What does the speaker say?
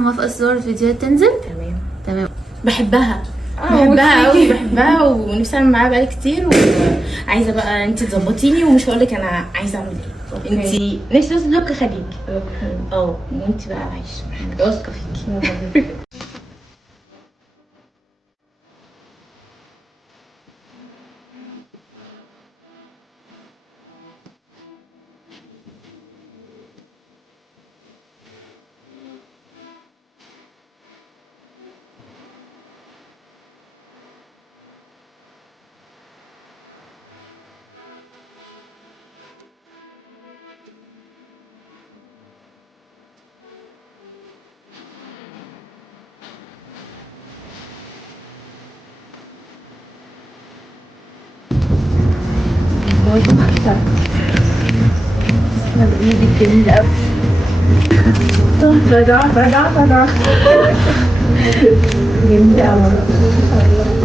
موافقة صور الفيديوهات تنزل؟ تمام. بحبها قوي، بحبها ونفسي اعمل معاها بقالي كتير، وعايزه بقى انت تظبطيني، ومش هقول لك انا عايزه اعمل ايه. انت نفسي بس نبقى خليج. وانت بقى عايشه واثقه فيكي. ايدك جميلة قوي. تحفة جميلة قوي.